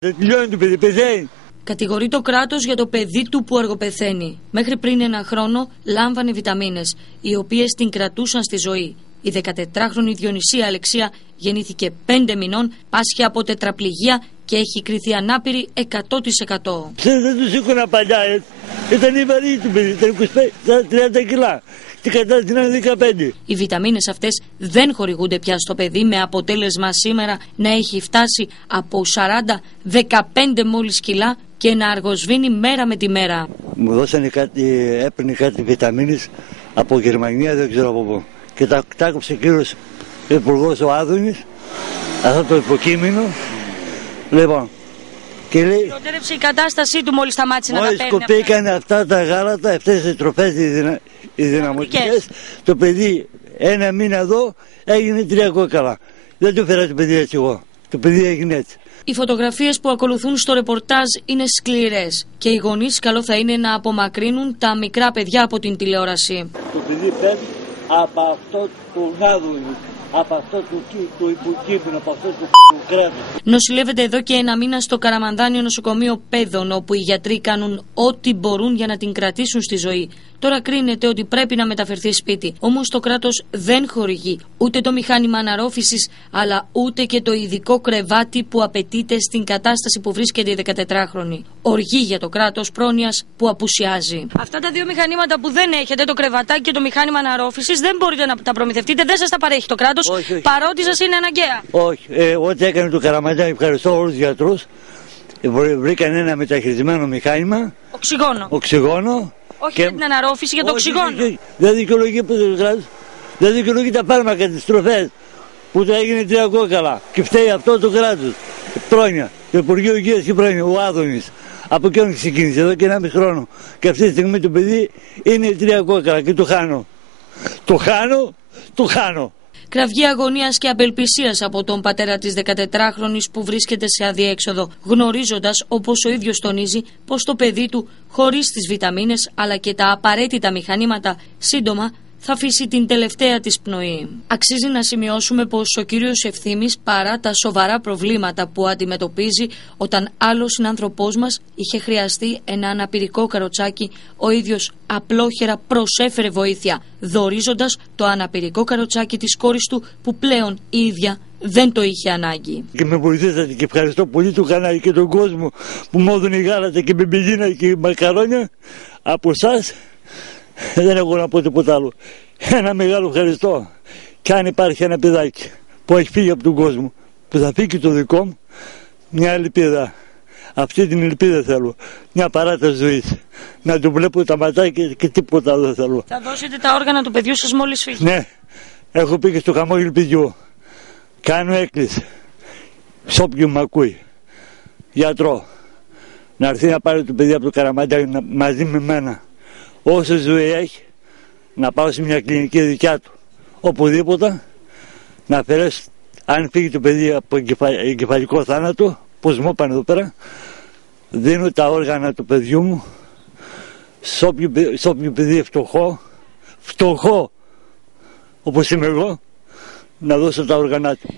Δεν τελειώνει το παιδί, πεθαίνει. Κατηγορεί το κράτος για το παιδί του που αργοπεθαίνει. Μέχρι πριν ένα χρόνο λάμβανε βιταμίνες, οι οποίες την κρατούσαν στη ζωή. Η 14χρονη Διονυσία Αλεξία γεννήθηκε 5 μηνών, πάσχει από τετραπληγία και έχει κριθεί ανάπηρη 100%. Δεν τους σήκωνα παλιά, ήταν η βαρύ του παιδί, ήταν 30 κιλά. Τι κατάσταση είναι 15. Οι βιταμίνες αυτές δεν χορηγούνται πια στο παιδί, με αποτέλεσμα σήμερα να έχει φτάσει από 40-15 μόλις κιλά και να αργοσβήνει μέρα με τη μέρα. Μου δώσανε έπαιρνε κάτι βιταμίνες από Γερμανία, δεν ξέρω από πού. Και τα άκουψε ο κύριος υπουργός ο Άδωνης, αυτό το υποκείμενο. Λοιπόν, και λέει... Προτέρεψε η κατάστασή του μόλις σταμάτησε να τα παίρνει. Μόλις κοπήκανε αυτά τα γάλατα, αυτές οι τροφές οι δυναμωτικές, το παιδί ένα μήνα εδώ έγινε 3 κόκαλα. Δεν το φέρα το παιδί έτσι εγώ, το παιδί έγινε έτσι. Οι φωτογραφίες που ακολουθούν στο ρεπορτάζ είναι σκληρές και οι γονείς καλό θα είναι να απομακρύνουν τα μικρά παιδιά από την τηλεόραση. Το παιδί παίρνει από αυτό το Άδωνη, από αυτό το υποκείμενο, από αυτό το κράτος. Νοσηλεύεται εδώ και ένα μήνα στο Καραμανδάνιο νοσοκομείο Παιδών, όπου οι γιατροί κάνουν ό,τι μπορούν για να την κρατήσουν στη ζωή. Τώρα κρίνεται ότι πρέπει να μεταφερθεί σπίτι. Όμως το κράτος δεν χορηγεί ούτε το μηχάνημα αναρρόφησης, αλλά ούτε και το ειδικό κρεβάτι που απαιτείται στην κατάσταση που βρίσκεται η 14χρονη. Οργή για το κράτος πρόνοιας που απουσιάζει. Αυτά τα δύο μηχανήματα που δεν έχετε, το κρεβατάκι και το μηχάνημα αναρρόφησης, δεν μπορείτε να τα προμηθευτείτε, δεν σας τα παρέχει το κράτος, παρότι σας είναι αναγκαία. Όχι, ό,τι έκανε το Καραμανδάνιο, ευχαριστώ όλους τους γιατρούς. Βρήκαν ένα μεταχειρισμένο μηχάνημα. Οξυγόνο. Όχι για την αναρρόφηση, για το οξυγόνο. Δεν δικαιολογεί το κράτος. Δεν δικαιολογεί τα φάρμακα, τις τροφές που το έγινε 3 κόκαλα. Και φταίει αυτό το κράτος. Πρόνοια. Το Υπουργείο Υγείας και Πρόνοια, ο Άδωνης. Από εκείνον ξεκίνησε εδώ και 1,5 χρόνο. Και αυτή τη στιγμή το παιδί είναι 3 κόκαλα και το χάνω. Το χάνω. Κραυγή αγωνίας και απελπισίας από τον πατέρα της 14χρονης που βρίσκεται σε αδιέξοδο, γνωρίζοντας, όπως ο ίδιος τονίζει, πως το παιδί του, χωρίς τις βιταμίνες αλλά και τα απαραίτητα μηχανήματα, σύντομα θα αφήσει την τελευταία της πνοή. Αξίζει να σημειώσουμε πως ο κύριος Ευθύμης, παρά τα σοβαρά προβλήματα που αντιμετωπίζει, όταν άλλος συνάνθρωπός μας είχε χρειαστεί ένα αναπηρικό καροτσάκι, ο ίδιος απλόχερα προσέφερε βοήθεια, δωρίζοντας το αναπηρικό καροτσάκι της κόρης του που πλέον η ίδια δεν το είχε ανάγκη. Και με βοηθήσατε και ευχαριστώ πολύ το κανάλι και τον κόσμο που μου έδωνε γάλατα και μπιμπιλίνα και μακαρόνια από εσάς. Δεν έχω να πω τίποτα άλλο. Ένα μεγάλο ευχαριστώ. Και αν υπάρχει ένα παιδάκι που έχει φύγει από τον κόσμο, που θα φύγει το δικό μου, μια ελπίδα. Αυτή την ελπίδα θέλω. Μια παράταση ζωής. Να του βλέπω τα ματάκια και τίποτα άλλο δεν θέλω. Θα δώσετε τα όργανα του παιδιού σας μόλις φύγει? Ναι. Έχω πει και στο χαμόγελο παιδιού. Κάνω έκκληση. Σ' όποιον με ακούει. Γιατρό. Να έρθει να πάρει το παιδί από το Καραμανδάνιο μαζί με μένα. Όσο ζωή έχει, να πάω σε μια κλινική δικιά του. Οπουδήποτε, να αφαιρέσει, αν φύγει το παιδί από εγκεφαλικό θάνατο, πώς μου είπαν εδώ πέρα, δίνω τα όργανα του παιδιού μου, σε όποιο παιδί φτωχό, όπως είμαι εγώ, να δώσω τα όργανα του.